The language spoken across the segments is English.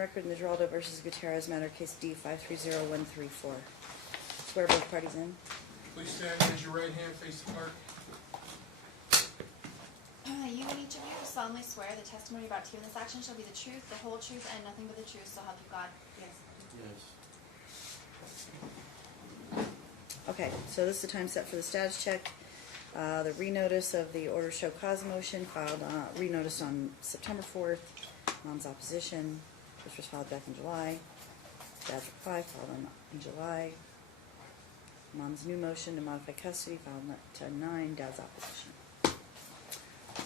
record in the Geraldo versus Gutierrez matter, case D 530134. Swear both parties in. Please stand, raise your right hand, face the clerk. You and each of you solemnly swear the testimony about to you in this action shall be the truth, the whole truth, and nothing but the truth, so help you God. Yes. Yes. Okay, so this is the time set for the status check. The renotice of the order show cause motion filed, renoticed on September 4th. Mom's opposition, which was filed back in July. Dad's reply filed in July. Mom's new motion to modify custody filed 10/9. Dad's opposition.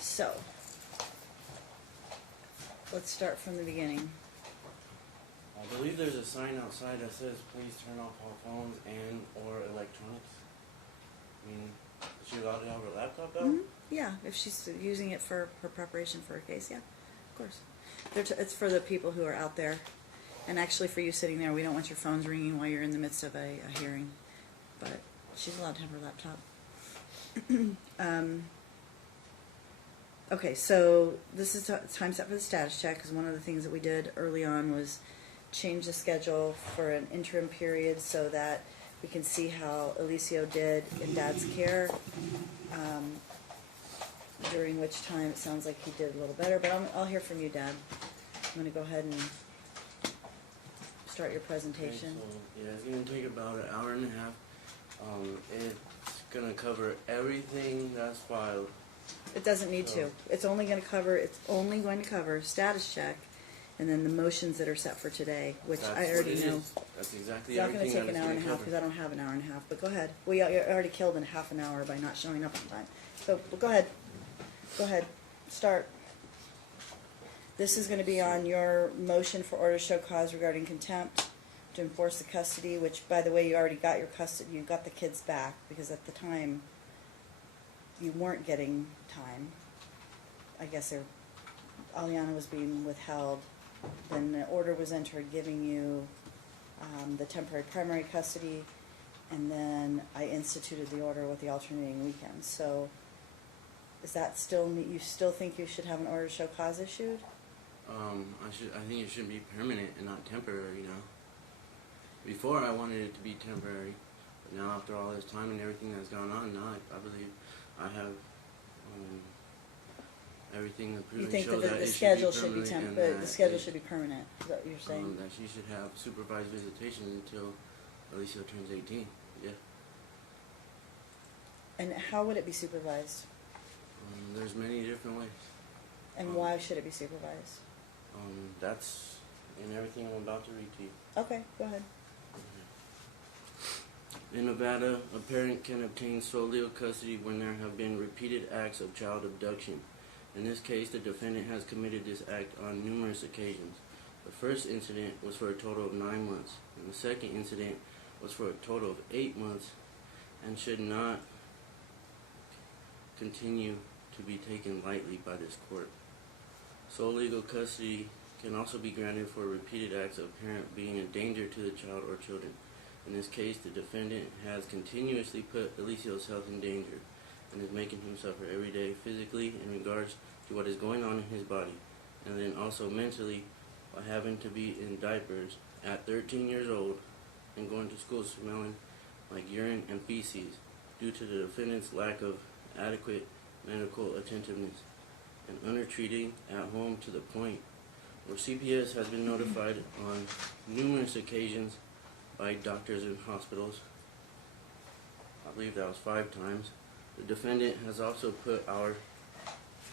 So, let's start from the beginning. I believe there's a sign outside that says, please turn off all phones and or electronics. I mean, is she allowed to have her laptop out? Mm-hmm. Yeah, if she's using it for her preparation for a case, yeah, of course. It's for the people who are out there. And actually for you sitting there, we don't want your phones ringing while you're in the midst of a hearing. But she's allowed to have her laptop. Okay, so this is time set for the status check, because one of the things that we did early on was change the schedule for an interim period so that we can see how Alicio did in Dad's care, during which time it sounds like he did a little better. But I'll hear from you, Dad. I'm going to go ahead and start your presentation. Okay, so, yeah, it's going to take about an hour and a half. It's going to cover everything that's filed. It doesn't need to. It's only going to cover status check, and then the motions that are set for today, which I already know. That's exactly It's not going to everything take an hour and a half because I don't have an hour and a half. But go ahead. We already killed in half an hour by not showing up on time. So go ahead. Go ahead. Start. This is going to be on your motion for order to show cause regarding contempt to enforce the custody, which, by the way, you already got your custody. You got the kids back because at the time you weren't getting time. I guess Aliana was being withheld. Then the order was entered giving you the temporary primary custody, and then I instituted the order with the alternating weekends. So is that still, you still think you should have an order to show cause issued? I think it should be permanent and not temporary now. Before I wanted it to be temporary, but now after all this time and everything that's gone on, now I believe I have everything that You think show that the schedule should be the schedule should be permanent? Is that what you're saying? That she should have supervised visitation until Alicia turns 18. Yeah. And how would it be supervised? There's many different ways. And why should it be supervised? That's in everything I'm about to read to you. Okay, go ahead. In Nevada, a parent can obtain sole legal custody when there have been repeated acts of child abduction. In this case, the defendant has committed this act on numerous occasions. The first incident was for a total of 9 months, and the second incident was for a total of 8 months, and should not continue to be taken lightly by this court. Sole legal custody can also be granted for repeated acts of parent being a danger to the child or children. In this case, the defendant has continuously put Alicio's health in danger and is making him suffer every day physically in regards to what is going on in his body, and then also mentally by having to be in diapers at 13 years old and going to school smelling like urine and feces due to the defendant's lack of adequate medical attentiveness and undertreating at home to the point where CPS has been notified on numerous occasions by doctors and hospitals. I believe that was 5 times. The defendant has also put our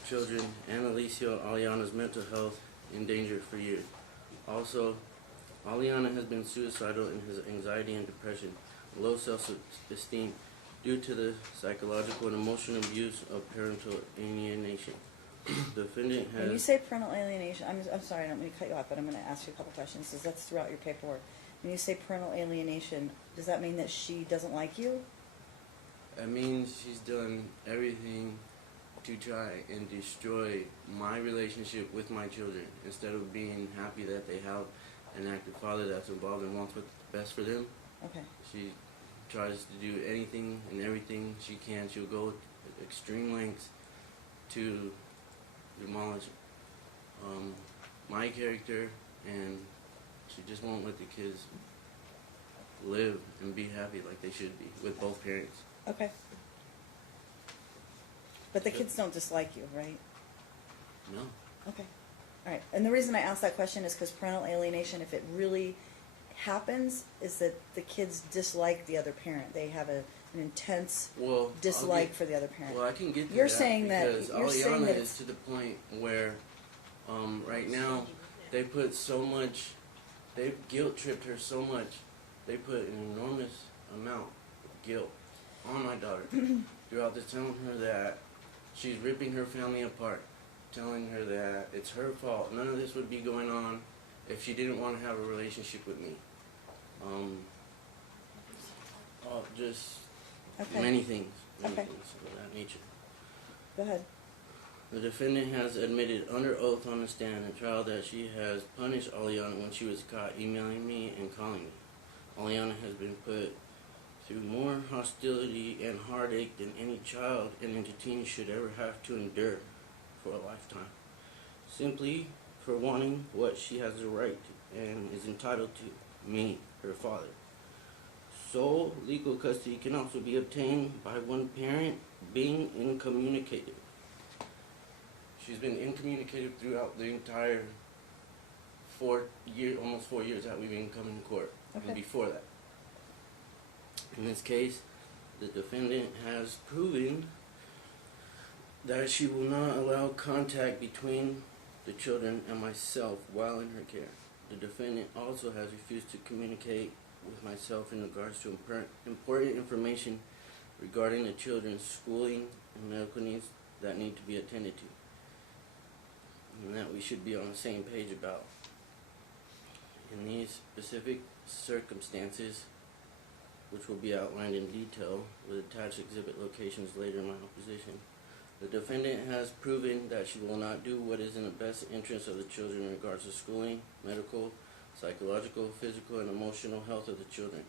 children and Aliana's mental health in danger for years. Also, Aliana has been suicidal in his anxiety and depression, low self-esteem due to the psychological and emotional abuse of parental alienation. The defendant has... When you say parental alienation, I'm sorry, I don't mean to cut you off, but I'm going to ask you a couple questions because that's throughout your paperwork. When you say parental alienation, does that mean that she doesn't like you? It means she's done everything to try and destroy my relationship with my children instead of being happy that they have an active father that's involved and wants what's best for them. Okay. She tries to do anything and everything she can. She'll go to extreme lengths to demolish my character and she just won't let the kids live and be happy like they should be with both parents. Okay. But the kids don't dislike you, right? No. Okay. All right. And the reason I asked that question is because parental alienation, if it really happens, is that the kids dislike the other parent. They have an intense Well, dislike for the other parent. Well, I can get to You're that saying that- because you're saying Aliana that is to the point where, right now, they put so much, they've guilt tripped her so much. They put an enormous amount of guilt on my daughter throughout this, telling her that she's ripping her family apart, telling her that it's her fault. None of this would be going on if she didn't want to have a relationship with me. Just Okay. many things Okay. of that nature. Go ahead. The defendant has admitted under oath on the stand at trial that she has punished Aliana when she was caught emailing me and calling me. Aliana has been put through more hostility and heartache than any child and teen should ever have to endure for a lifetime, simply for wanting what she has the right to and is entitled to, me, her father. Sole legal custody can also be obtained by one parent being incommunicated. She's been incommunicated throughout the entire almost 4 years that we've been coming to court, Okay. and before that. In this case, the defendant has proven that she will not allow contact between the children and myself while in her care. The defendant also has refused to communicate with myself in regards to important information regarding the children's schooling and medical needs that need to be attended to, and that we should be on the same page about. In these specific circumstances, which will be outlined in detail with attached exhibit locations later in my opposition, the defendant has proven that she will not do what is in the best interest of the children in regards to schooling, medical, psychological, physical, and emotional health of the children.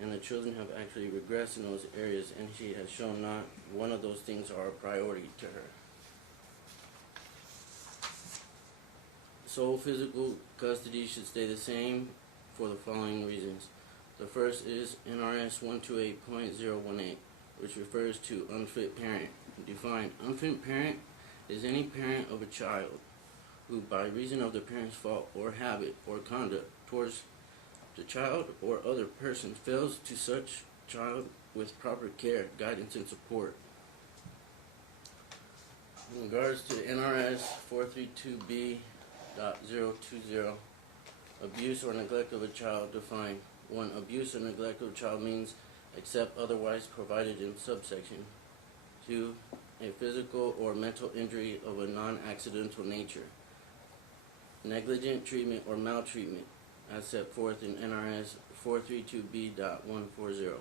And the children have actually regressed in those areas, and she has shown not one of those things are a priority to her. Sole physical custody should stay the same for the following reasons. The first is NRS 128.018, which refers to unfit parent. Defined, unfit parent is any parent of a child who, by reason of the parent's fault or habit or conduct towards the child or other person, fails to such child with proper care, guidance, and support. In regards to NRS 432B.020, abuse or neglect of a child defined. 1. Abuse or neglect of a child means except otherwise provided in subsection. 2. A physical or mental injury of a non-accidental nature. Negligent treatment or maltreatment, as set forth in NRS 432B.140,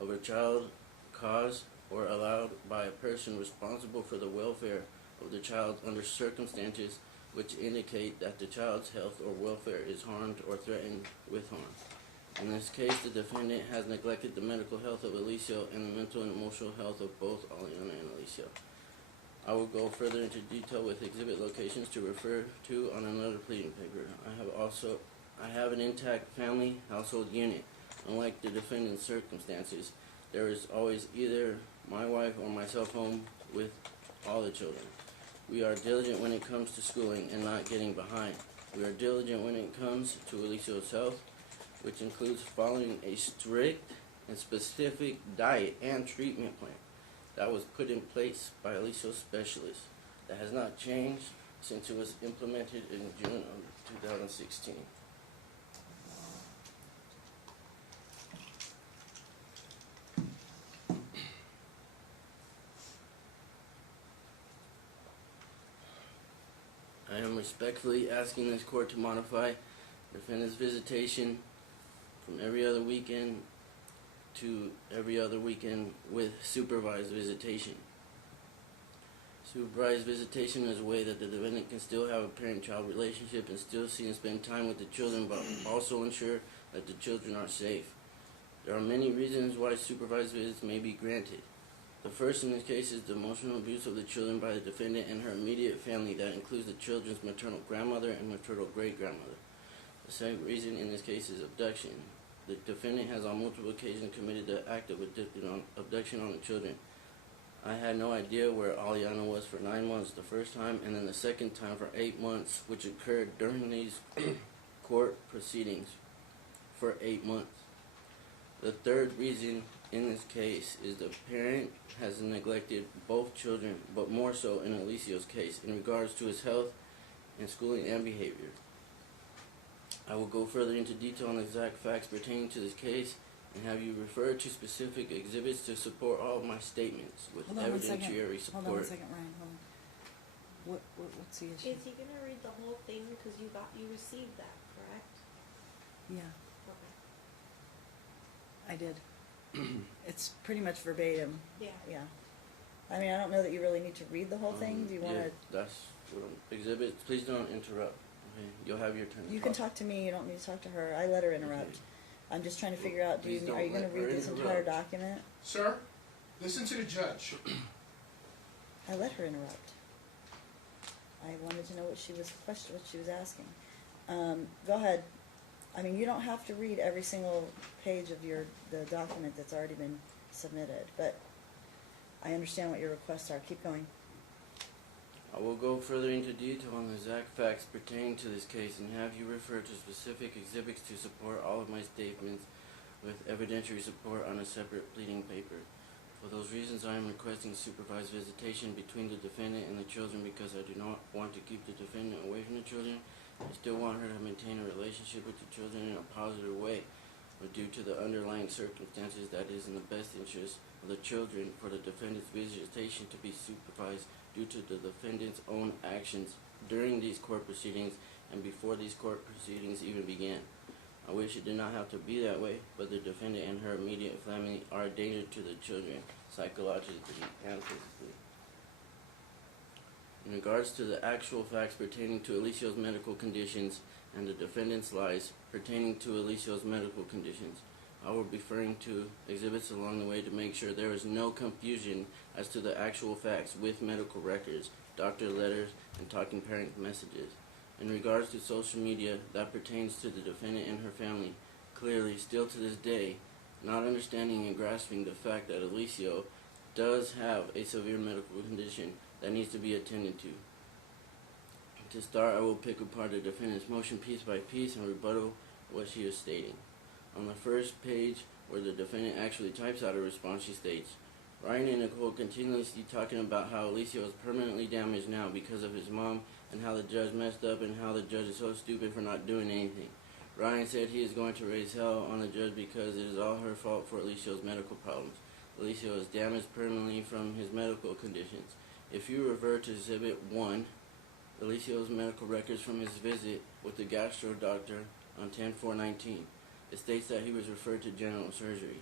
of a child caused or allowed by a person responsible for the welfare of the child under circumstances which indicate that the child's health or welfare is harmed or threatened with harm. In this case, the defendant has neglected the medical health of Alicia and the mental and emotional health of both Aliana and Alicia. I will go further into detail with exhibit locations to refer to on another pleading paper. I have an intact family household unit. Unlike the defendant's circumstances, there is always either my wife or myself home with all the children. We are diligent when it comes to schooling and not getting behind. We are diligent when it comes to Alicia's health, which includes following a strict and specific diet and treatment plan that was put in place by Alicia's specialist that has not changed since it was implemented in June of 2016. I am respectfully asking this court to modify defendant's visitation from every other weekend to every other weekend with supervised visitation. Supervised visitation is a way that the defendant can still have a parent-child relationship and still see and spend time with the children, but also ensure that the children are safe. There are many reasons why supervised visits may be granted. The first in this case is the emotional abuse of the children by the defendant and her immediate family that includes the children's maternal grandmother and maternal great-grandmother. The second reason in this case is abduction. The defendant has on multiple occasions committed the act of abduction on the children. I had no idea where Aliana was for 9 months the first time, and then the second time for 8 months, which occurred during these court proceedings for 8 months. The third reason in this case is the parent has neglected both children, but more so in Alicia's case, in regards to his health and schooling and behavior. I will go further into detail on exact facts pertaining to this case and have you refer to specific exhibits to support all of my statements with Hold on one second. evidentiary support. Hold on one second, Ryan, hold on. What's the issue? Is he gonna read the whole thing, because you received that, correct? Yeah, Okay. I did. It's pretty much verbatim, Yeah. yeah. I mean, I don't know that you really need to read the whole thing, do you wanna? Yeah, that's what exhibits. Please don't interrupt. Okay, you'll have your turn. You can talk to me, you don't need to talk to her, I let her interrupt. Okay. I'm just trying to figure out, Please are don't you gonna let her read this entire interrupt. document? Sir, listen to the judge. I let her interrupt. I wanted to know what she was asking. Go ahead. I mean, you don't have to read every single page of the document that's already been submitted, but I understand what your requests are. Keep going. I will go further into detail on the exact facts pertaining to this case and have you refer to specific exhibits to support all of my statements with evidentiary support on a separate pleading paper. For those reasons, I am requesting supervised visitation between the defendant and the children because I do not want to keep the defendant away from the children. I still want her to maintain a relationship with the children in a positive way, but due to the underlying circumstances, that is in the best interest of the children for the defendant's visitation to be supervised due to the defendant's own actions during these court proceedings and before these court proceedings even began. I wish it did not have to be that way, but the defendant and her immediate family are a danger to the children, psychologically and physically. In regards to the actual facts pertaining to Alicia's medical conditions and the defendant's lies pertaining to Alicia's medical conditions, I will be referring to exhibits along the way to make sure there is no confusion as to the actual facts with medical records, doctor letters, and talking parent messages. In regards to social media, that pertains to the defendant and her family, clearly, still to this day, not understanding and grasping the fact that Alicia does have a severe medical condition that needs to be attended to. To start, I will pick apart the defendant's motion piece by piece and rebuttal what she is stating. On the first page, where the defendant actually types out a response, she states, Ryan and Nicole continuously talking about how Alicia is permanently damaged now because of his mom and how the judge messed up and how the judge is so stupid for not doing anything. Ryan said he is going to raise hell on the judge because it is all her fault for Alicia's medical problems. Alicia is damaged permanently from his medical conditions. If you revert to Exhibit 1, Alicia's medical records from his visit with the gastro doctor on 10/4/19, it states that he was referred to general surgery.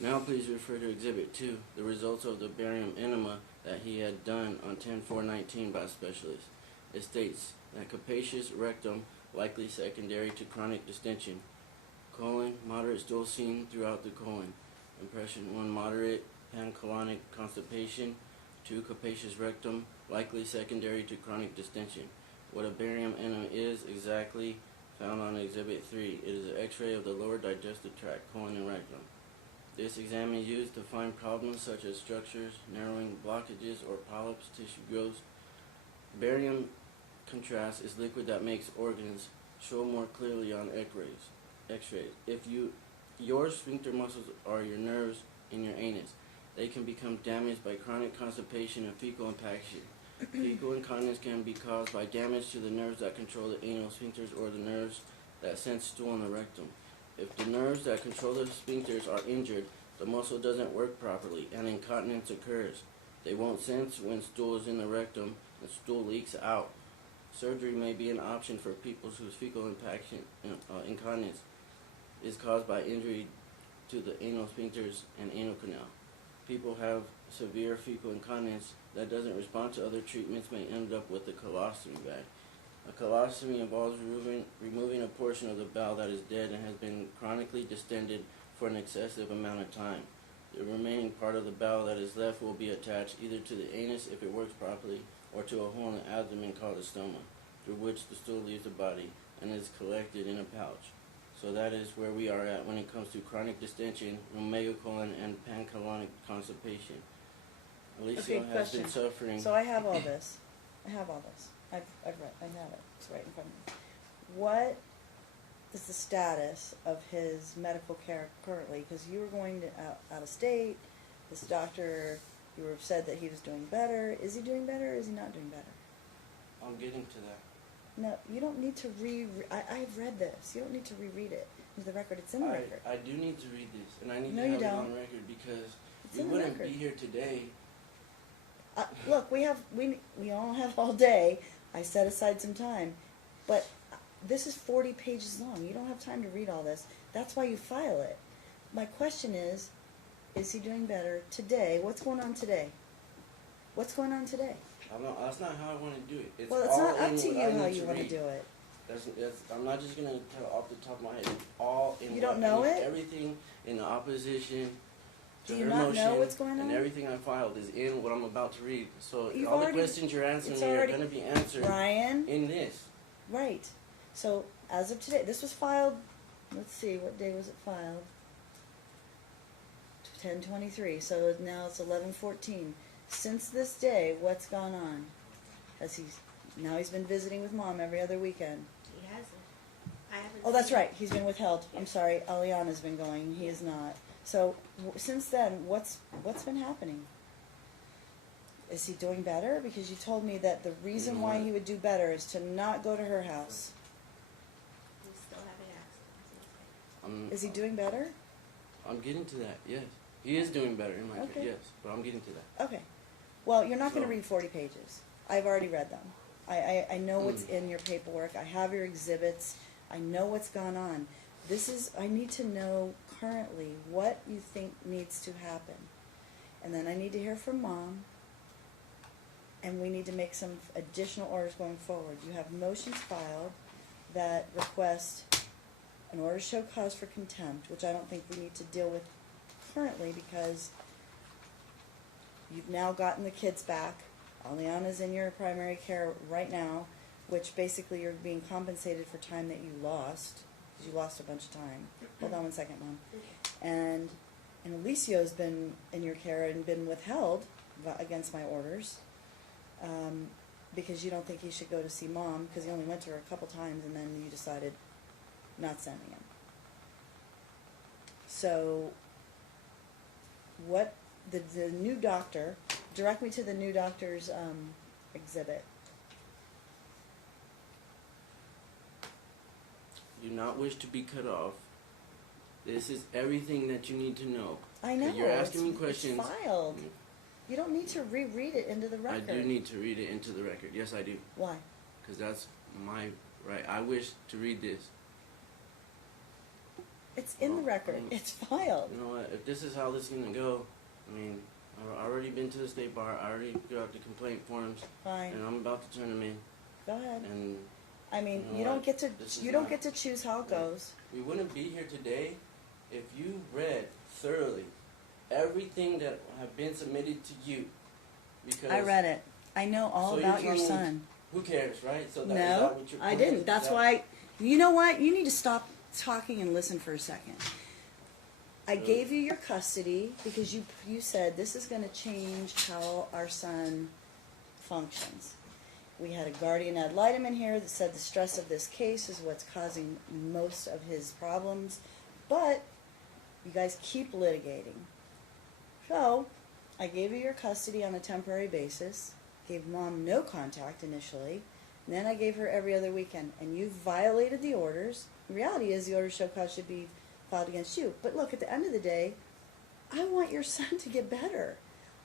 Now please refer to Exhibit 2, the results of the barium enema that he had done on 10/4/19 by a specialist. It states that capacious rectum, likely secondary to chronic distension, colon, moderate stool seen throughout the colon, impression 1, moderate pancolonic constipation, 2, capacious rectum, likely secondary to chronic distension. What a barium enema is exactly found on Exhibit 3. It is an x-ray of the lower digestive tract, colon and rectum. This exam is used to find problems such as structures, narrowing, blockages, or polyps, tissue growths. Barium contrast is liquid that makes organs show more clearly on x-rays. If your sphincter muscles are your nerves in your anus, they can become damaged by chronic constipation and fecal impaction. Fecal incontinence can be caused by damage to the nerves that control the anal sphincters or the nerves that sense stool in the rectum. If the nerves that control the sphincters are injured, the muscle doesn't work properly and incontinence occurs. They won't sense when stool is in the rectum and stool leaks out. Surgery may be an option for people whose fecal incontinence is caused by injury to the anal sphincters and anal canal. People have severe fecal incontinence that doesn't respond to other treatments may end up with a colostomy bag. A colostomy involves removing a portion of the bowel that is dead and has been chronically distended for an excessive amount of time. The remaining part of the bowel that is left will be attached either to the anus if it works properly, or to a hole in the abdomen called a stoma, through which the stool leaves the body and is collected in a pouch. So that is where we are at when it comes to chronic distension, rheumatocolon, and pancolonic constipation. Alicia Okay, has question. been suffering. So I have all this. I have all this. I've read, I have it. It's right in front of me. What is the status of his medical care currently? Because you were going to out of state. This doctor, you were said that he was doing better. Is he doing better or is he not doing better? I'm getting to that. No, you don't need to I've read this. You don't need to reread it into the record. It's in the record. I do need to read this, and I need No, to you have it don't. on record because It's we in the wouldn't record. be here today. Look, we all have all day. I set aside some time, but this is 40 pages long. You don't have time to read all this. That's why you file it. My question is he doing better today? What's going on today? What's going on today? I don't. That's not how I want to do it. It's Well, it's all not up in to what you I how need you to want to read. do it. That's, I'm not just gonna tell off the top of my head. It's all in. You don't what I know need- it? Everything in the opposition to Do you her not motion know what's going and on? everything I filed is in what I'm about to read. So You've all already- the questions you're answering it's me are already- gonna be answered Brian, in this. right. So as of today, this was filed, let's see, what day was it filed? 10/23, so now it's 11/14. Since this day, what's gone on? Now he's been visiting with Mom every other weekend. He hasn't. I haven't. Oh, that's seen right, he's been withheld. I'm sorry, Aliana's been going, he is not. So, since then, what's been happening? Is he doing better? Because you told me that the reason why he would do better is to not go to her house. We still haven't asked him. Is he doing better? I'm getting to that. Yes, he is doing better in my Okay. yes, but I'm getting to that. Okay. Well, you're not going So- to read 40 pages. I've already read them. I know what's in your paperwork. I have your exhibits. I know what's gone on. I need to know currently what you think needs to happen. And then I need to hear from Mom. And we need to make some additional orders going forward. You have motions filed that request an order to show cause for contempt, which I don't think we need to deal with currently because you've now gotten the kids back. Aliana's in your primary care right now, which basically you're being compensated for time that you lost, because you lost a bunch of time. Hold on one second, Mom. And Alicio's been in your care and been withheld against my orders, because you don't think he should go to see Mom, because he only went to her a couple times and then you decided not sending him. So, what, the new doctor, direct me to the new doctor's exhibit. Do not wish to be cut off. This is everything that you need to know. I know. You're asking me it's questions. filed. You don't need to reread it into the I record. do need to read it into the record. Yes, I do. Why? Because that's my right. I wish to read this. It's in the Well, record. It's filed. You know what? If this is how this is going to go, I mean, I've already been to the state bar. I already got the complaint forms. Fine. And I'm about to turn them in. Go ahead. And I mean, you know you don't what? get to This is you don't not- get to choose how it goes. we wouldn't be here today if you read thoroughly everything that have been submitted to you. Because I read it. I know all So you're about your telling- son. who cares, right? So that, is No, that what your I point didn't. is? That's That- why. You know what? You need to stop talking and listen for a second. I gave you your custody because you said this is going to change how our son functions. We had a guardian ad litem in here that said the stress of this case is what's causing most of his problems, but you guys keep litigating. So, I gave you your custody on a temporary basis, gave Mom no contact initially, and then I gave her every other weekend, and you violated the orders. The reality is the order to show cause should be filed against you. But look, at the end of the day, I want your son to get better.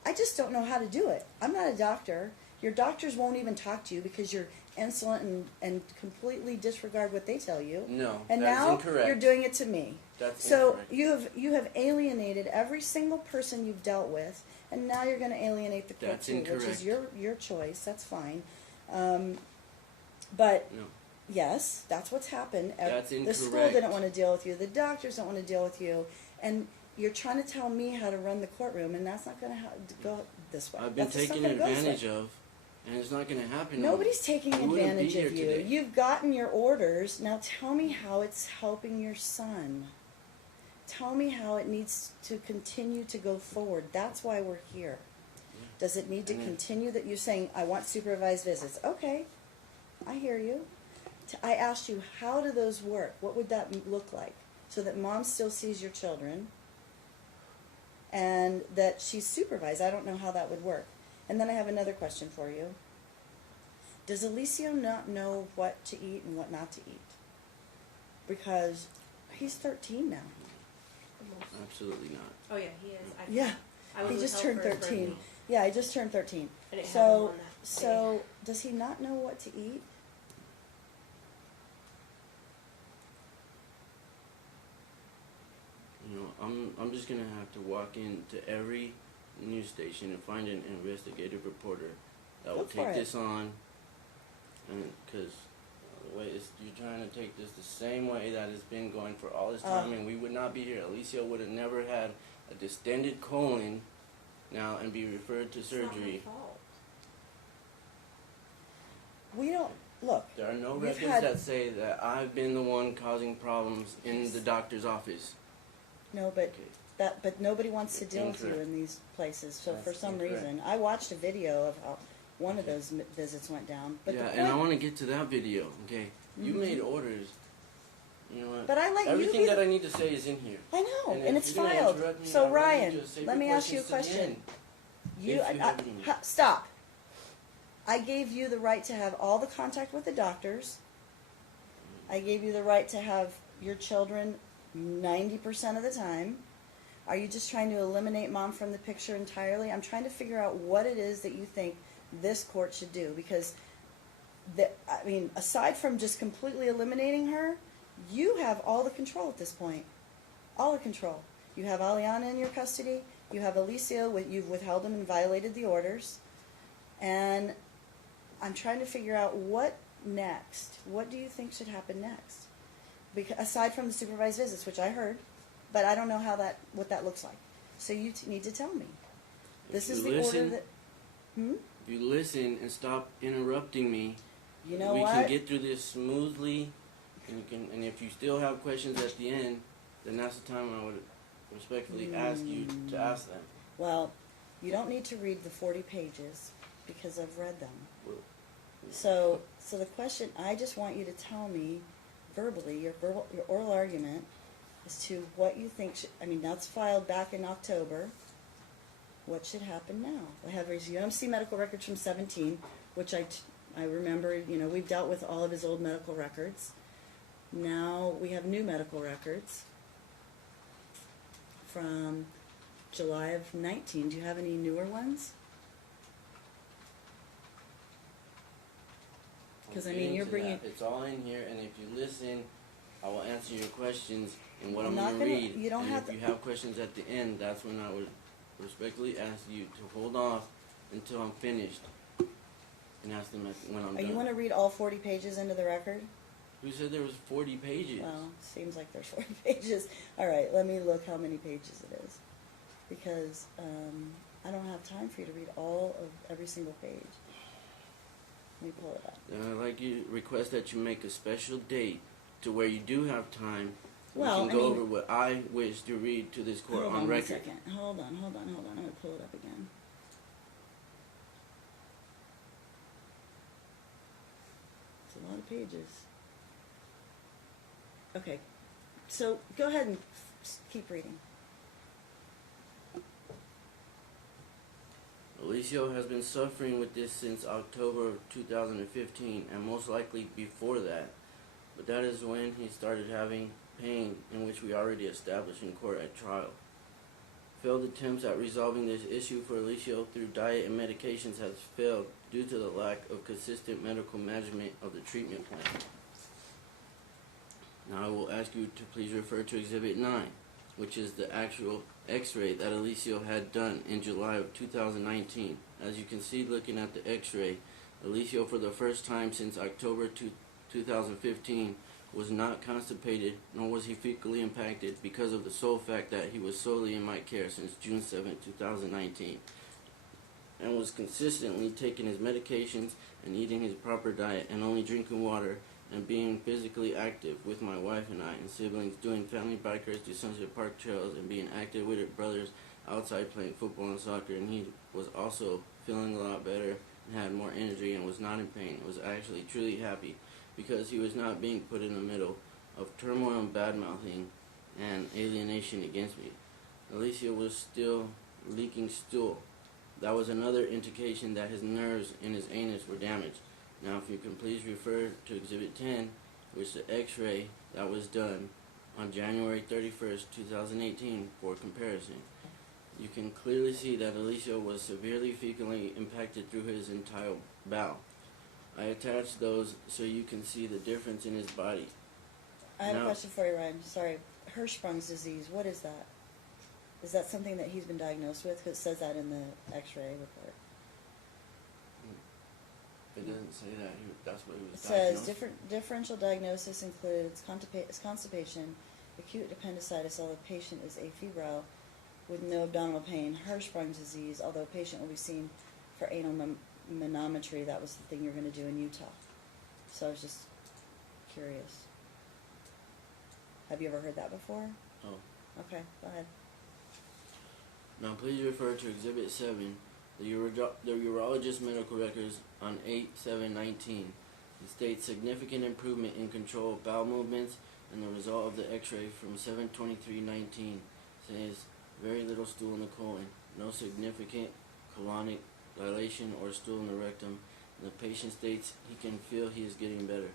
I just don't know how to do it. I'm not a doctor. Your doctors won't even talk to you because you're insolent and completely disregard what they tell you. No, And that is now incorrect. you're doing it to me. That's So incorrect. you have alienated every single person you've dealt with, and now you're going to alienate the court That's too, which is incorrect. your choice. That's fine. But No. yes, that's what's happened. That's The school incorrect. didn't want to deal with you. The doctors don't want to deal with you. And you're trying to tell me how to run the courtroom, and that's not going to go this way. I've been That's just not taken gonna go this way. advantage of, and it's not going to happen. Nobody's taking We wouldn't be advantage here of you. today. You've gotten your orders. Now tell me how it's helping your son. Tell me how it needs to continue to go forward. That's why we're here. Yeah. Does it need to And then- continue that you're saying, I want supervised visits? Okay, I hear you. I asked you, how do those work? What would that look like? So that mom still sees your children and that she's supervised. I don't know how that would work. And then I have another question for you. Does Alicio not know what to eat and what not to eat? Because he's 13 now. Absolutely not. Oh yeah, he is. Yeah, I was he just withheld turned for his 13. birthday. Yeah, he just turned 13. I didn't have him So, on that day. so does he not know what to eat? You know, I'm just gonna have to walk into every news station and find an investigative reporter that will Go for take it. this on, and because the way you're trying to take this the same way that it's been going for all this time, and we would not be here. Alicia would have never had a distended colon now and be referred to It's not my surgery. fault. We don't, look, There are no We've records had- that say that I've been the one causing problems in the doctor's office. no, but Okay. but nobody wants to deal with you Incorrect. in these places. So for That's some incorrect. reason, I watched a video of how one of those visits went down. But Yeah, the and I point, want to get to that video. Okay, you Mhm. made orders. You know what? but I let you Everything be that the- I need to say is in here. I know, And and if it's you're gonna filed. interrupt me, So I'd rather you Ryan, just save let your me ask you a questions to the question. end. You, If you have any. stop. I gave you the right to have all the contact with the doctors. I gave you the right to have your children 90% of the time. Are you just trying to eliminate mom from the picture entirely? I'm trying to figure out what it is that you think this court should do, because I mean, aside from just completely eliminating her, you have all the control at this point. All the control. You have Aliana in your custody. You have Alicia. You've withheld them and violated the orders. And I'm trying to figure out what next. What do you think should happen next? Because aside from the supervised visits, which I heard, but I don't know what that looks like. So you need to tell me. This If is you the listen, order that. If you listen and stop interrupting me, You know we what? can get through this smoothly. And if you still have questions at the end, then that's the time I would respectfully ask you to ask them. Well, you don't need to read the 40 pages because I've read them. Well, So the question, I just want you to tell me verbally, your oral argument as to what you think I mean, that's filed back in October. What should happen now? I have his UMC medical records from 17, which I remember, we've dealt with all of his old medical records. Now we have new medical records from July of 19. Do you have any newer ones? Because, I I'll mean, get you're into bringing... that. It's all in here, and if you listen, I will answer your questions and what I'm I'm not going to gonna- read. you don't and have if you to- have questions at the end, that's when I would respectfully ask you to hold off until I'm finished and ask them when I'm Are done. you want to read all 40 pages into the record? Who said there was 40 pages? Well, seems like there's 40 pages. All right, let me look how many pages it is. Because I don't have time for you to read all of every single page. Let me pull it up. Then I'd like you request that you make a special date to where you do have time. Well, we can go over what I wish to read to this court Hold on on record. 1 second. Hold on. I'm going to pull it up again. It's a lot of pages. Okay, so go ahead and keep reading. Alicio has been suffering with this since October of 2015, and most likely before that. But that is when he started having pain, in which we already established in court at trial. Failed attempts at resolving this issue for Alicio through diet and medications has failed due to the lack of consistent medical management of the treatment plan. Now I will ask you to please refer to Exhibit 9, which is the actual x-ray that Alicio had done in July of 2019. As you can see looking at the x-ray, Alicio for the first time since October 2015 was not constipated, nor was he fecally impacted because of the sole fact that he was solely in my care since June 7, 2019, and was consistently taking his medications and eating his proper diet and only drinking water and being physically active with my wife and I and siblings, doing family bike rides to Sunset Park trails and being active with his brothers outside playing football and soccer. And he was also feeling a lot better and had more energy and was not in pain. Was actually truly happy because he was not being put in the middle of turmoil and bad-mouthing and alienation against me. Alicia was still leaking stool. That was another indication that his nerves and his anus were damaged. Now, if you can please refer to Exhibit 10, which is the X-ray that was done on January 31st, 2018, for comparison. You can clearly see that Alicia was severely fecally impacted through his entire bowel. I attached those so you can see the difference in his body. I have a Now- question for you, Ryan. Sorry. Hirschsprung's disease, what is that? Is that something that he's been diagnosed with? 'Cause it says that in the X-ray report. It doesn't say that. That's what he It was says diagnosed. differential diagnosis includes constipation, acute appendicitis, although patient is afebrile with no abdominal pain, Hirschsprung's disease, although patient will be seen for anal manometry. That was the thing you're going to do in Utah. So I was just curious. Have you ever heard that before? Oh. Okay, go ahead. Now please refer to Exhibit 7, the urologist medical records on 8/7/19. It states significant improvement in control of bowel movements, and the result of the X-ray from 7/23/19 says very little stool in the colon, no significant colonic dilation or stool in the rectum, and the patient states he can feel he is getting better.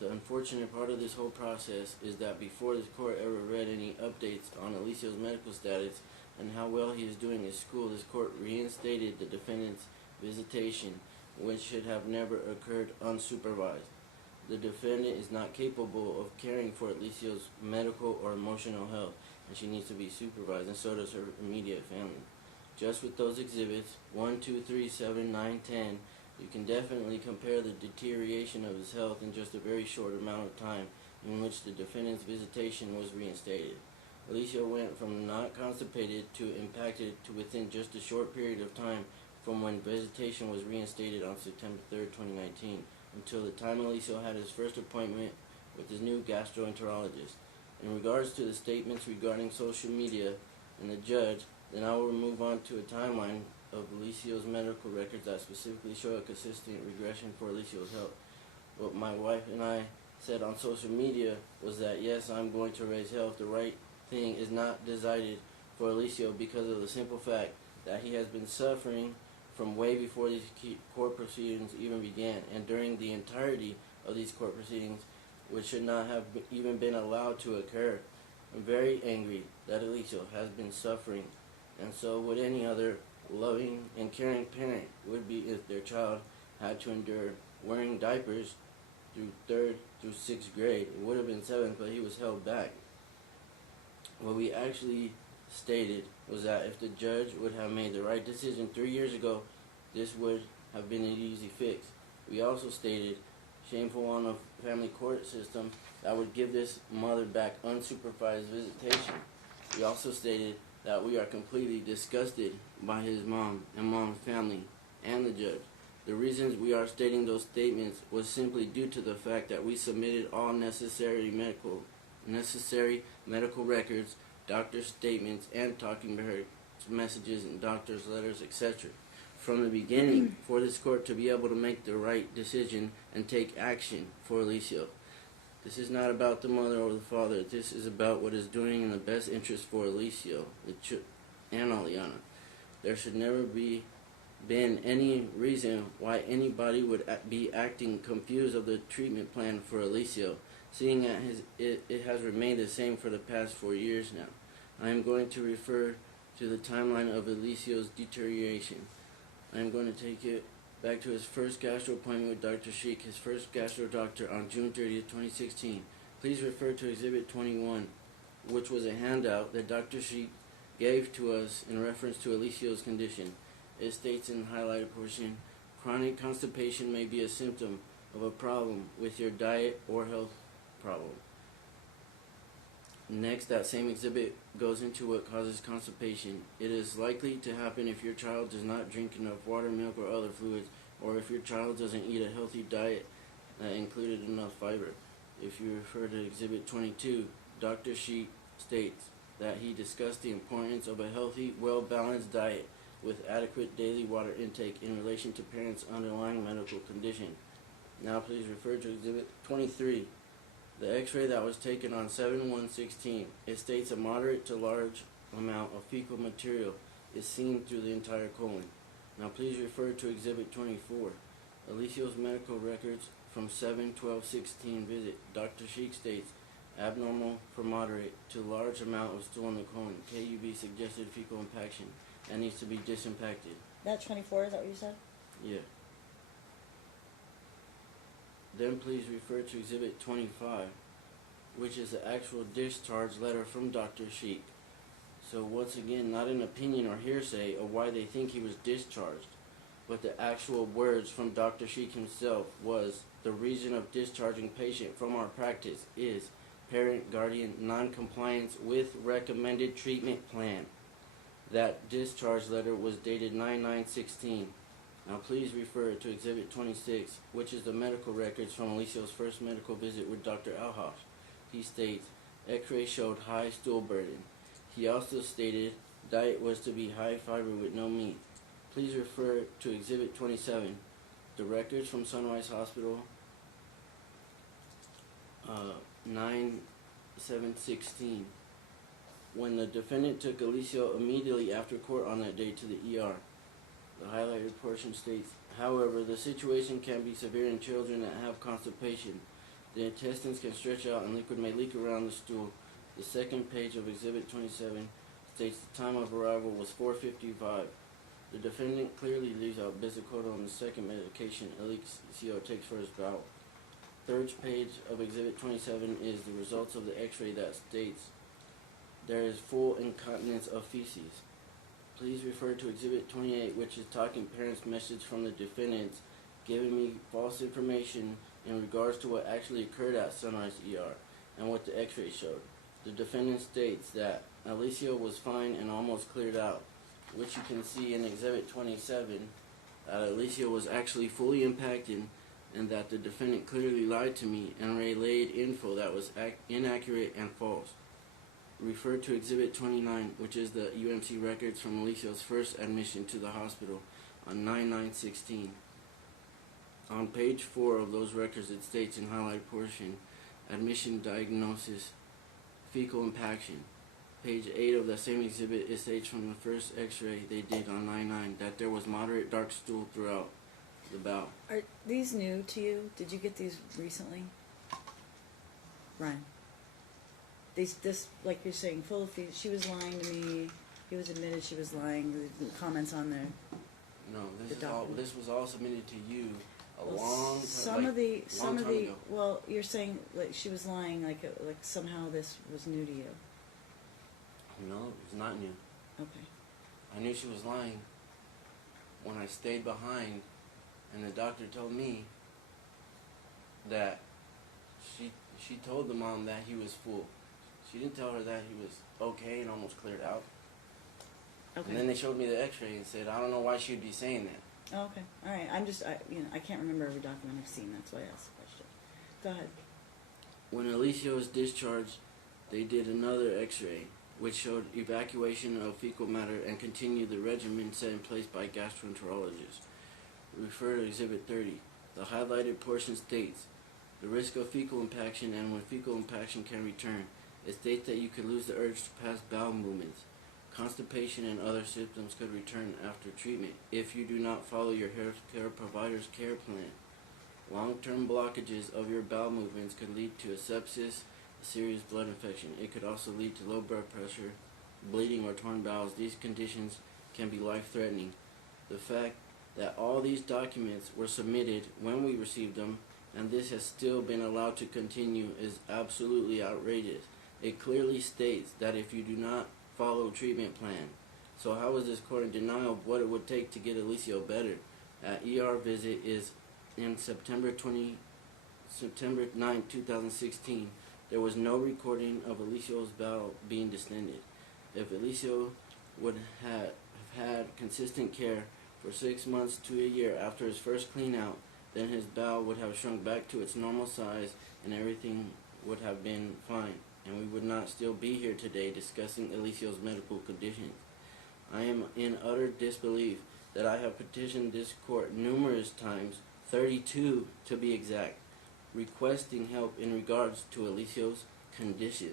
The unfortunate part of this whole process is that before this court ever read any updates on Alicia's medical status and how well he is doing at school, this court reinstated the defendant's visitation, which should have never occurred unsupervised. The defendant is not capable of caring for Alicia's medical or emotional health, and she needs to be supervised, and so does her immediate family. Just with those exhibits, 1, 2, 3, 7, 9, 10, you can definitely compare the deterioration of his health in just a very short amount of time in which the defendant's visitation was reinstated. Alicia went from not constipated to impacted to within just a short period of time from when visitation was reinstated on September 3rd, 2019, until the time Alicia had his first appointment with his new gastroenterologist. In regards to the statements regarding social media and the judge, then I will move on to a timeline of Alicia's medical records that specifically show a consistent regression for Alicia's health. What my wife and I said on social media was that yes, I'm going to raise health. The right thing is not decided for Alicia because of the simple fact that he has been suffering from way before these court proceedings even began, and during the entirety of these court proceedings, which should not have even been allowed to occur. I'm very angry that Alicia has been suffering, and so would any other loving and caring parent would be if their child had to endure wearing diapers through 3rd through 6th grade. It would have been 7th, but he was held back. What we actually stated was that if the judge would have made the right decision 3 years ago, this would have been an easy fix. We also stated, shameful on the family court system, that would give this mother back unsupervised visitation. We also stated that we are completely disgusted by his mom and mom's family and the judge. The reasons we are stating those statements was simply due to the fact that we submitted all necessary medical records, doctor's statements, and talking messages and doctor's letters, etc. from the beginning for this court to be able to make the right decision and take action for Alicia. This is not about the mother or the father. This is about what is doing in the best interest for Alicia and Aliana. There should never been any reason why anybody would be acting confused of the treatment plan for Alicia, seeing that it has remained the same for the past 4 years now. I am going to refer to the timeline of Alicia's deterioration. I am going to take it back to his first gastro appointment with Dr. Sheik, his first gastro doctor on June 30th, 2016. Please refer to Exhibit 21, which was a handout that Dr. Sheik gave to us in reference to Alicia's condition. It states in the highlighted portion, chronic constipation may be a symptom of a problem with your diet or health problem. Next, that same exhibit goes into what causes constipation. It is likely to happen if your child does not drink enough water, milk, or other fluids, or if your child doesn't eat a healthy diet that included enough fiber. If you refer to Exhibit 22, Dr. Sheik states that he discussed the importance of a healthy, well-balanced diet with adequate daily water intake in relation to parents' underlying medical condition. Now please refer to Exhibit 23. The x-ray that was taken on 7/1/16. It states a moderate to large amount of fecal material is seen through the entire colon. Now please refer to Exhibit 24. Alicia's medical records from 7/12/16 visit. Dr. Sheik states abnormal for moderate to large amount of stool in the colon. KUB suggested fecal impaction and needs to be disimpacted. That 24, is that what you said? Yeah. Then please refer to Exhibit 25, which is the actual discharge letter from Dr. Sheik. So once again, not an opinion or hearsay of why they think he was discharged, but the actual words from Dr. Sheik himself was, the reason of discharging patient from our practice is parent-guardian non-compliance with recommended treatment plan. That discharge letter was dated 9/9/16. Now please refer to Exhibit 26, which is the medical records from Alicia's first medical visit with Dr. Alhoff. He states, X-ray showed high stool burden. He also stated diet was to be high fiber with no meat. Please refer to Exhibit 27, the records from Sunrise Hospital, 9/7/16. When the defendant took Alicia immediately after court on that day to the ER. The highlighted portion states, however, the situation can be severe in children that have constipation. The intestines can stretch out and liquid may leak around the stool. The second page of Exhibit 27 states the time of arrival was 4:55. The defendant clearly leaves out Bisacodyl on the second medication Alicia takes for his bowel. Third page of Exhibit 27 is the results of the x-ray that states there is full incontinence of feces. Please refer to Exhibit 28, which is talking parents' message from the defendants giving me false information in regards to what actually occurred at Sunrise ER and what the x-ray showed. The defendant states that Alicia was fine and almost cleared out, which you can see in Exhibit 27, that Alicia was actually fully impacted and that the defendant clearly lied to me and relayed info that was inaccurate and false. Refer to Exhibit 29, which is the UMC records from Alicia's first admission to the hospital on 9/9/16. On page 4 of those records, it states in highlighted portion, admission diagnosis, fecal impaction. Page 8 of the same exhibit, it states from the first x-ray they did on 9/9 that there was moderate dark stool throughout the bowel. Are these new to you? Did you get these recently? Ryan? This, like you're saying, full of fees. She was lying to me. He was admitted she was lying. The comments on there. No, The this is all. document. This was all submitted to you a Well, long time. some of the long time ago. well, you're saying like she was lying, like somehow this was new to you. No, it's not new. Okay. I knew she was lying when I stayed behind, and the doctor told me that she told the mom that he was full. She didn't tell her that he was okay and almost cleared out. Okay. And then they showed me the x-ray and said, I don't know why she'd be saying that. Oh, okay. All right. I can't remember every document I've seen. That's why I asked the question. Go ahead. When Alicia was discharged, they did another x-ray, which showed evacuation of fecal matter and continued the regimen set in place by gastroenterologists. Refer to Exhibit 30. The highlighted portion states, the risk of fecal impaction and when fecal impaction can return. It states that you could lose the urge to pass bowel movements. Constipation and other symptoms could return after treatment if you do not follow your healthcare provider's care plan. Long-term blockages of your bowel movements could lead to a sepsis, a serious blood infection. It could also lead to low blood pressure, bleeding, or torn bowels. These conditions can be life-threatening. The fact that all these documents were submitted when we received them, and this has still been allowed to continue, is absolutely outrageous. It clearly states that if you do not follow treatment plan, so how is this court in denial of what it would take to get Alicia better? ER visit is in September September 9, 2016, there was no recording of Alicio's bowel being distended. If Alicio would have had consistent care for 6 months to a year after his first clean out, then his bowel would have shrunk back to its normal size and everything would have been fine, and we would not still be here today discussing Alicio's medical condition. I am in utter disbelief that I have petitioned this court numerous times, 32 to be exact, requesting help in regards to Alicio's condition,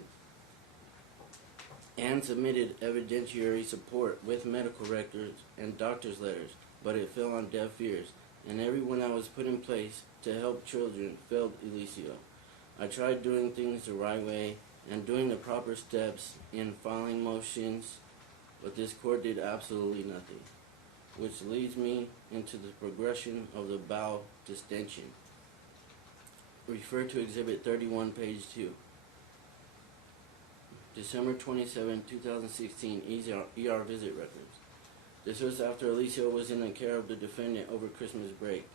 and submitted evidentiary support with medical records and doctor's letters, but it fell on deaf ears, and everyone that was put in place to help children failed Alicio. I tried doing things the right way and doing the proper steps in filing motions, but this court did absolutely nothing, which leads me into the progression of the bowel distension. Refer to Exhibit 31, page 2. December 27, 2016, ER visit records. This was after Alicio was in the care of the defendant over Christmas break.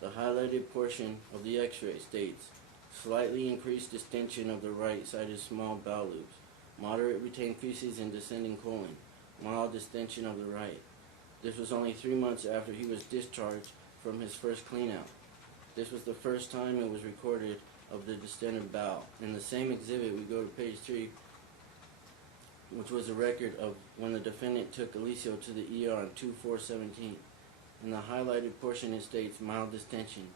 The highlighted portion of the x-ray states, slightly increased distension of the right-sided small bowel loops, moderate retained feces in descending colon, mild distension of the right. This was only 3 months after he was discharged from his first clean-out. This was the first time it was recorded of the distended bowel. In the same exhibit, we go to page 3, which was a record of when the defendant took Alicio to the ER on 2/4/17. In the highlighted portion it states mild distension.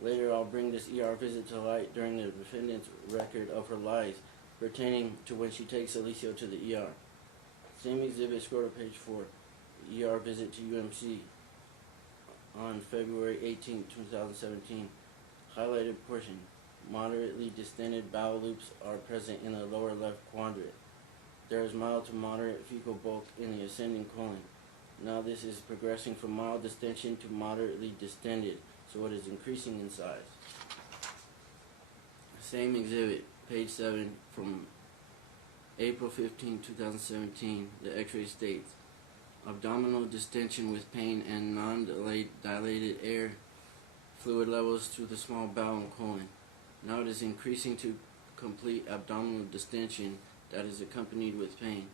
Later I'll bring this ER visit to light during the defendant's record of her lies pertaining to when she takes Alicio to the ER. Same exhibit, scroll to page 4, ER visit to UMC on February 18, 2017. Highlighted portion, moderately distended bowel loops are present in the lower left quadrant. There is mild to moderate fecal bulk in the ascending colon. Now this is progressing from mild distension to moderately distended, so it is increasing in size. Same exhibit, page 7, from April 15, 2017, the x-ray states, abdominal distension with pain and non-dilated air fluid levels through the small bowel and colon. Now it is increasing to complete abdominal distension that is accompanied with pain.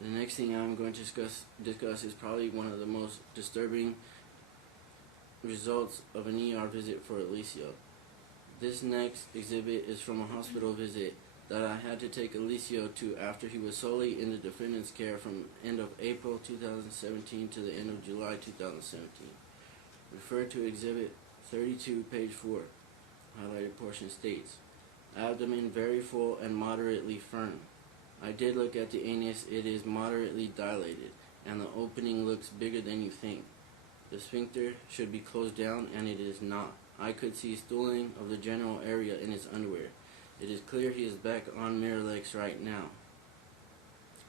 The next thing I'm going to discuss is probably one of the most disturbing results of an ER visit for Alicio. This next exhibit is from a hospital visit that I had to take Alicio to after he was solely in the defendant's care from end of April 2017 to the end of July 2017. Refer to Exhibit 32, page 4. Highlighted portion states, abdomen very full and moderately firm. I did look at the anus, it is moderately dilated, and the opening looks bigger than you think. The sphincter should be closed down, and it is not. I could see stooling of the general area in his underwear. It is clear he is back on Miralax right now.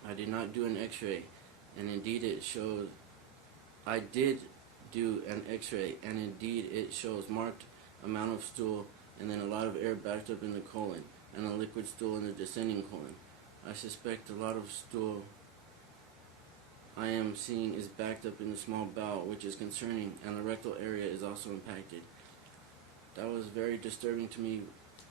I did not do an x-ray, and indeed it shows. I did do an x-ray, and indeed it shows marked amount of stool, and then a lot of air backed up in the colon, and a liquid stool in the descending colon. I suspect a lot of stool I am seeing is backed up in the small bowel, which is concerning, and the rectal area is also impacted. That was very disturbing to me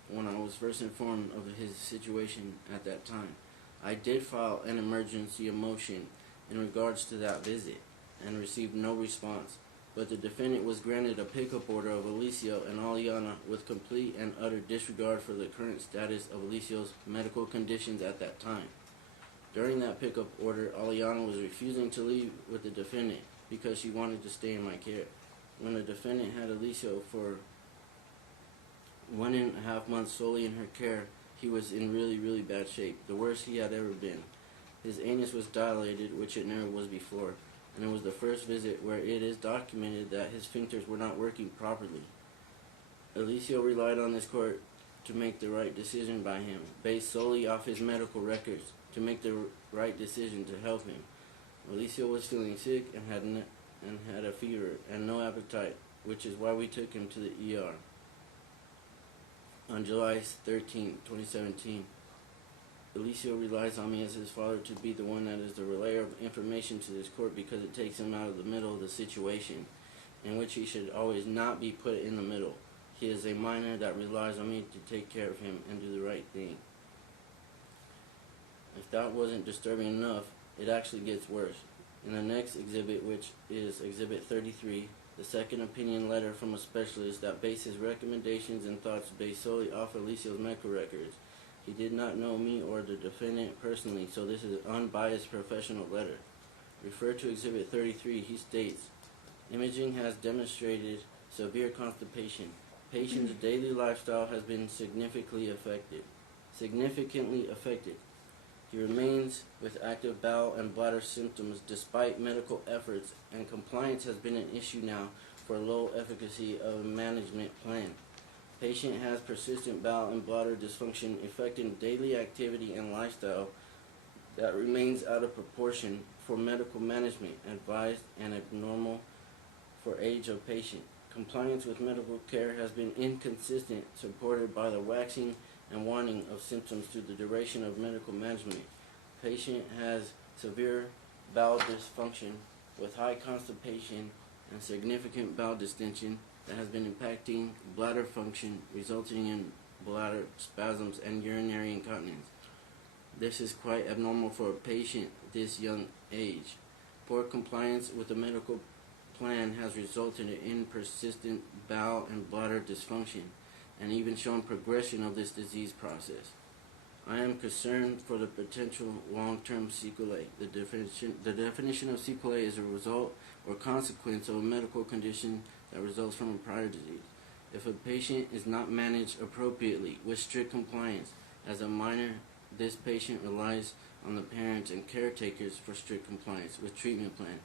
when I was first informed of his situation at that time. I did file an emergency motion in regards to that visit and received no response, but the defendant was granted a pickup order of Alicio and Aliana with complete and utter disregard for the current status of Alicio's medical conditions at that time. During that pickup order, Aliana was refusing to leave with the defendant because she wanted to stay in my care. When the defendant had Alicio for 1.5 months solely in her care, he was in really bad shape, the worst he had ever been. His anus was dilated, which it never was before, and it was the first visit where it is documented that his sphincters were not working properly. Alicio relied on this court to make the right decision by him, based solely off his medical records, to make the right decision to help him. Alicio was feeling sick and had a fever and no appetite, which is why we took him to the ER. On July 13, 2017, Alicio relies on me as his father to be the one that is the relayer of information to this court because it takes him out of the middle of the situation, in which he should always not be put in the middle. He is a minor that relies on me to take care of him and do the right thing. If that wasn't disturbing enough, it actually gets worse. In the next exhibit, which is Exhibit 33, the second opinion letter from a specialist that bases recommendations and thoughts based solely off Alicia's medical records. He did not know me or the defendant personally, so this is an unbiased professional letter. Referred to Exhibit 33, he states, imaging has demonstrated severe constipation. Patient's daily lifestyle has been significantly affected. He remains with active bowel and bladder symptoms despite medical efforts, and compliance has been an issue now for low efficacy of a management plan. Patient has persistent bowel and bladder dysfunction affecting daily activity and lifestyle that remains out of proportion for medical management, advised and abnormal for age of patient. Compliance with medical care has been inconsistent, supported by the waxing and waning of symptoms through the duration of medical management. Patient has severe bowel dysfunction with high constipation and significant bowel distension that has been impacting bladder function, resulting in bladder spasms and urinary incontinence. This is quite abnormal for a patient this young age. Poor compliance with the medical plan has resulted in persistent bowel and bladder dysfunction and even shown progression of this disease process. I am concerned for the potential long-term sequelae. The definition of sequelae is a result or consequence of a medical condition that results from a prior disease. If a patient is not managed appropriately with strict compliance, as a minor, this patient relies on the parents and caretakers for strict compliance with treatment plan.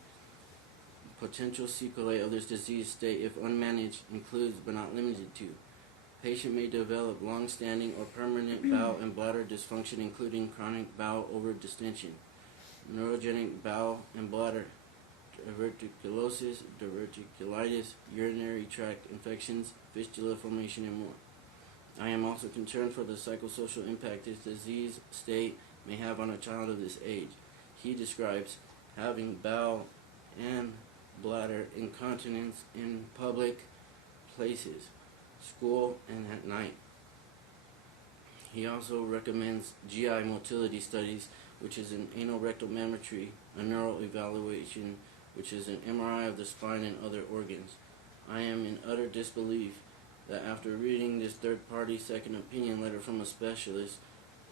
Potential sequelae of this disease state, if unmanaged, includes but not limited to: patient may develop long-standing or permanent bowel and bladder dysfunction, including chronic bowel overdistension, neurogenic bowel and bladder, diverticulosis, diverticulitis, urinary tract infections, fistula formation, and more. I am also concerned for the psychosocial impact this disease state may have on a child of this age. He describes having bowel and bladder incontinence in public places, school, and at night. He also recommends GI motility studies, which is an anal rectal mammometry, a neural evaluation, which is an MRI of the spine and other organs. I am in utter disbelief that after reading this third-party second opinion letter from a specialist,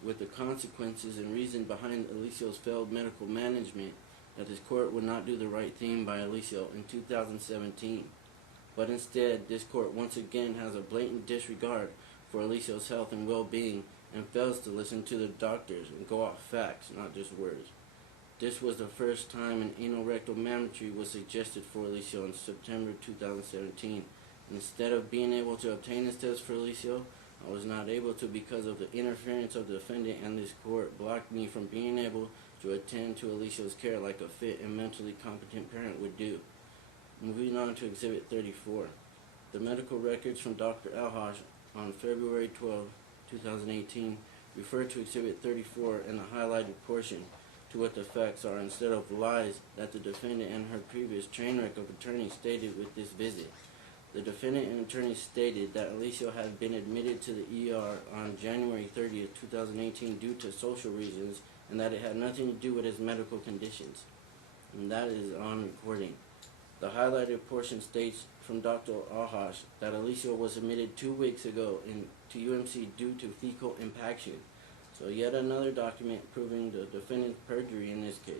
with the consequences and reason behind Alicia's failed medical management, that this court would not do the right thing by Alicia in 2017. But instead, this court once again has a blatant disregard for Alicia's health and well-being and fails to listen to the doctors and go off facts, not just words. This was the first time an anal rectal mammometry was suggested for Alicia in September 2017. Instead of being able to obtain this test for Alicia, I was not able to because of the interference of the defendant, and this court blocked me from being able to attend to Alicia's care like a fit and mentally competent parent would do. Moving on to Exhibit 34. The medical records from Dr. Alhaj on February 12, 2018 refer to Exhibit 34 in the highlighted portion to what the facts are, instead of lies that the defendant and her previous train wreck of attorney stated with this visit. The defendant and attorney stated that Alicia had been admitted to the ER on January 30, 2018 due to social reasons, and that it had nothing to do with his medical conditions. And that is on recording. The highlighted portion states from Dr. Alhaj that Alicia was admitted 2 weeks ago to UMC due to fecal impaction. So yet another document proving the defendant's perjury in this case.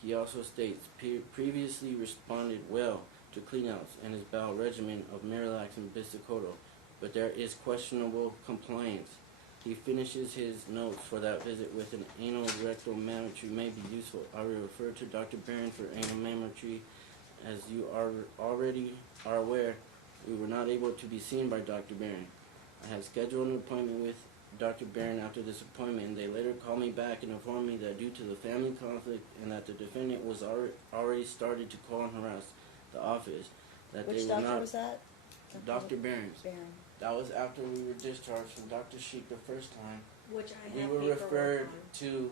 He also states previously responded well to cleanouts and his bowel regimen of Marilax and Bisacoto, but there is questionable compliance. He finishes his notes for that visit with an anal rectal mammometry may be useful. I will refer to Dr. Barron for anal mammometry. As you already are aware, we were not able to be seen by Dr. Barron. I have scheduled an appointment with Dr. Barron after this appointment, and they later called me back and informed me that due to the family conflict and that the defendant was already started to call and harass the office, that Which they were doctor not. was that? Dr. Barron. Barron. That was after we were discharged from Dr. Sheik the first time. Which I We have were paperwork referred on. to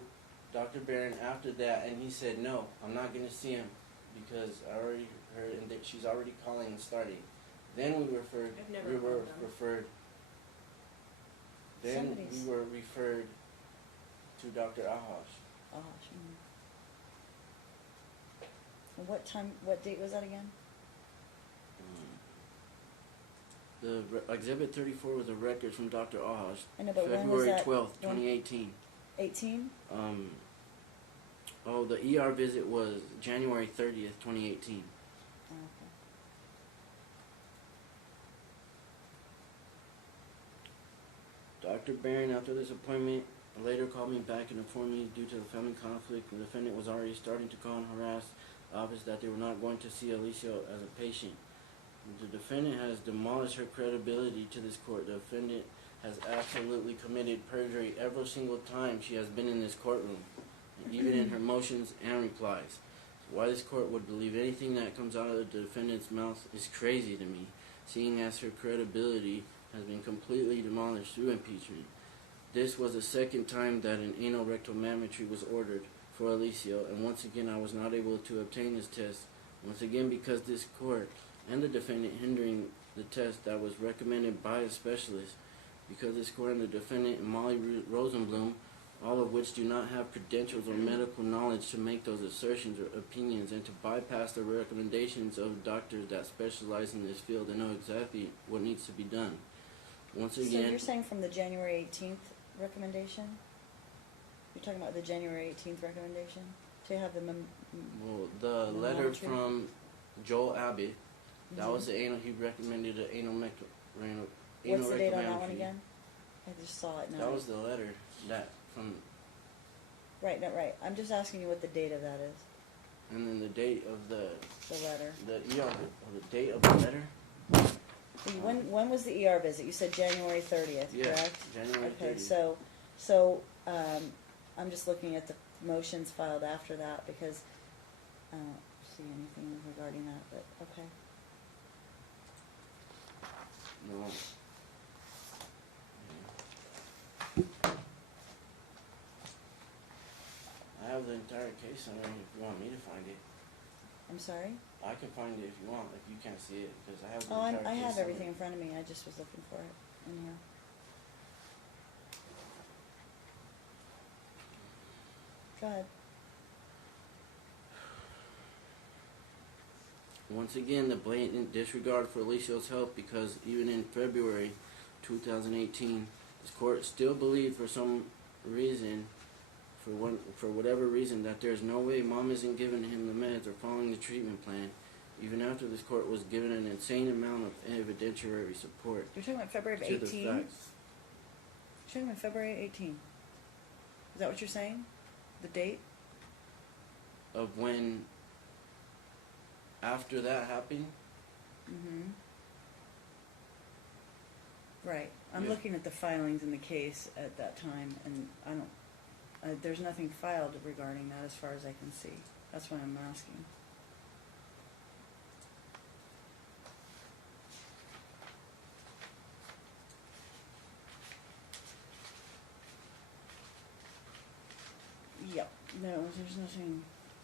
Dr. Barron after that, and he said, no, I'm not going to see him because I already heard and that she's already calling and starting. Then we referred. I've never We were called them. referred. Then Somebody's- we were referred to Dr. Ahash. Oh, and what date was that again? The Exhibit 34 was a record from Dr. Ahash. I know, but when was February that? 12th, When- 2018. 18? The ER visit was January 30th, 2018. Oh, okay. Dr. Barron, after this appointment, later called me back and informed me due to the family conflict, the defendant was already starting to call and harass the office that they were not going to see Alicia as a patient. The defendant has demolished her credibility to this court. The defendant has absolutely committed perjury every single time she has been in this courtroom, even in her motions and replies. Why this court would believe anything that comes out of the defendant's mouth is crazy to me, seeing as her credibility has been completely demolished through impeachment. This was the second time that an anal rectal mammometry was ordered for Alicia, and once again I was not able to obtain this test, once again because this court and the defendant hindering the test that was recommended by a specialist, because this court and the defendant and Molly Rosenblum, all of which do not have credentials or medical knowledge to make those assertions or opinions, and to bypass the recommendations of doctors that specialize in this field and know exactly what needs to be done. Once So again, you're saying from the January 18th recommendation? You're talking about the January 18th recommendation? To have the well, the The letter monitoring? from Joel Abbott, that Mhm. was the anal, he recommended an anal rectal What's the date on that one mammometry. again? I just saw it now. That was the letter that from, Right, no, right. I'm just asking you what the date of that is, and then the date of the letter. the date of the letter. When was the ER visit? You said January 30th, Yeah, correct? January Okay, 30th. so, I'm just looking at the motions filed after that because I don't see anything regarding that, but, okay. No. I have the entire case on there if you want me to find it. I'm sorry? I can find it if you want, if you can't see it, because I have the Oh, entire case I have on everything there. in front of me. I just was looking for it in here. Go ahead. Once again, the blatant disregard for Alicia's health, because even in February 2018, this court still believed for some reason, for whatever reason, that there's no way mom isn't giving him the meds or following the treatment plan, even after this court was given an insane amount of evidentiary support You're talking about February of to the 18? facts. You're talking about February 18? Is that what you're saying? The date? Of when, after that happened, Mm-hmm. Right. I'm Yeah. looking at the filings in the case at that time, and I don't, there's nothing filed regarding that as far as I can see. That's why I'm asking. Yep. No, there's nothing.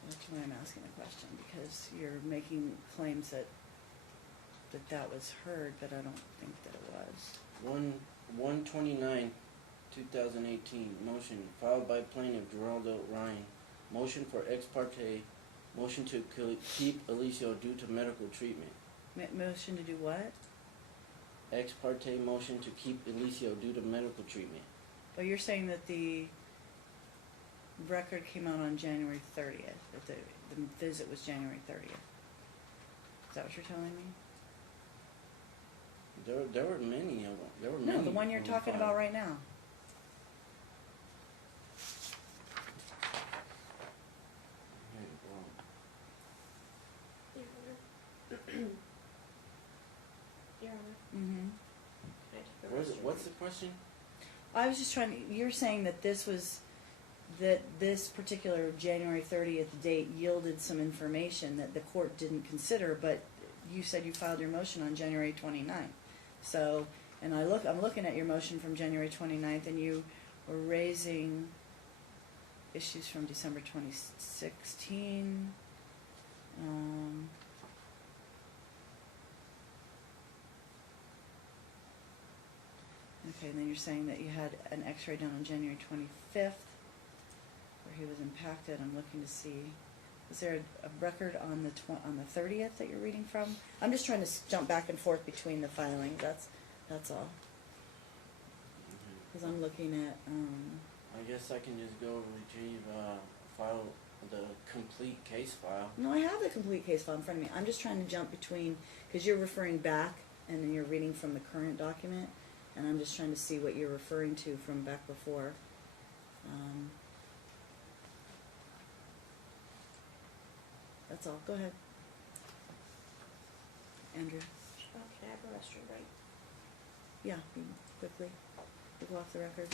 That's why I'm asking the question, because you're making claims that that was heard, but I don't think that it was. 1/29/2018, motion filed by plaintiff Geraldo Ryan, motion for ex parte, motion to keep Alicia due to medical treatment. Motion to do what? Ex parte motion to keep Alicia due to medical treatment. Oh, you're saying that the record came out on January 30th, that the visit was January 30th. Is that what you're telling me? There were many of them. There were No, many the one you're of them talking filed. about right now. Okay, well, Your Honor, Mm-hmm. can I take the where's it- restroom? what's the question? I was just trying to, you're saying that this particular January 30th date yielded some information that the court didn't consider, but you said you filed your motion on January 29th. So, and I'm looking at your motion from January 29th, and you were raising issues from December 2016. and then you're saying that you had an x-ray done on January 25th, where he was impacted. I'm looking to see, is there a record on the 30th that you're reading from? I'm just trying to jump back and forth between the filings, that's all. Because I'm looking at, I guess I can just go retrieve, file, the complete case file. no, I have the complete case file in front of me. I'm just trying to jump between, because you're referring back, and then you're reading from the current document, and I'm just trying to see what you're referring to from back before. That's all. Go ahead, Andrew. Oh, can I have a restroom break? Yeah, quickly. We'll go off the record.